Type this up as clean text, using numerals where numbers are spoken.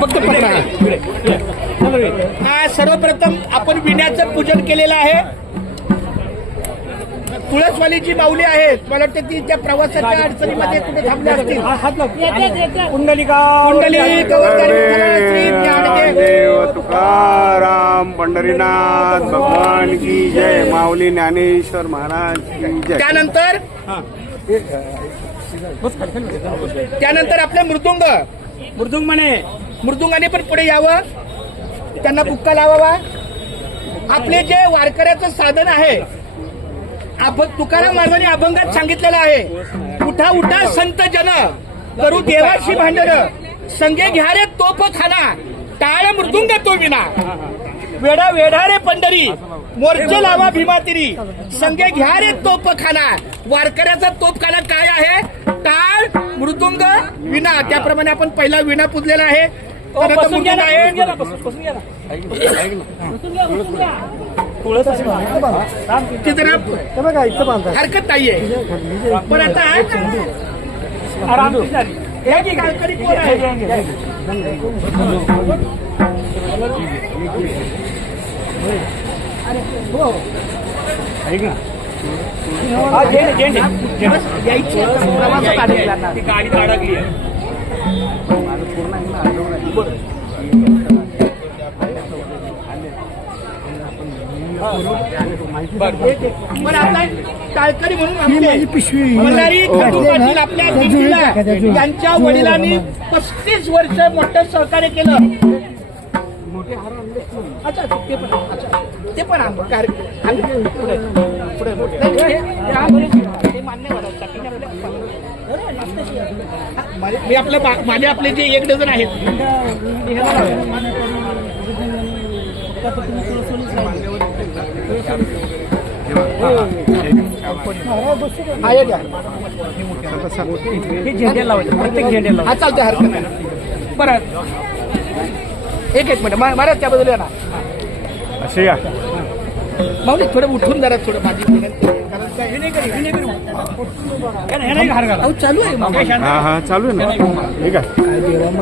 फक्त सर्वप्रथम आपण विण्याचं पूजन केलेलं आहे. तुळसवालीची माऊली आहेत, मला वाटतं ती त्या प्रवासाच्या अडचणीमध्ये कुठे थांबल्या असतील. कुंडलिका कुंडली देव तुकाराम पंढरीनाथ भगवान की जय. माऊली ज्ञानेश्वर महाराज की जय. त्यानंतर आपले मृदुंगाने पण पुढे यावं, त्यांना बुक्का लावावा. आपले जे वारकऱ्याचं साधन आहे, तुकाराम महाराजांनी अभंगात सांगितलेलं आहे, उठा उठा संत जन, करू देवाशी भांडण, संगे घ्या रे तोफ खाना, टाळ मृदुंग तो विना, वेडा वेढा रे पंढरी, मोर्चे लावा भीमातिरी, संगे घ्या रे तोफ खाना. वारकऱ्याचा तोफखाना काय आहे? टाळ मृदुंग विना. त्याप्रमाणे आपण पहिला विणा पुजलेला आहे. हरकत नाहीये, पण आता काळकरी कोण आहे? गाडी अडकली आहे. पण आता टाळकरी म्हणून मल्हारी खंडू पाटील आपल्या दिंडीला यांच्या वडिलांनी 35 वर्ष मोठं सहकार्य केलं. अच्छा ते पण मी माझे आपले जे 1 डझन आहेत हा चालतंय, हरकत नाही. बरं एक मिनिट महाराज त्याबद्दल या ना. असे या माऊली थोडं उठून जरा थोडं माझी विनंती आहे. कारण चालू आहे. हा चालू आहे ना. ठीक आहे.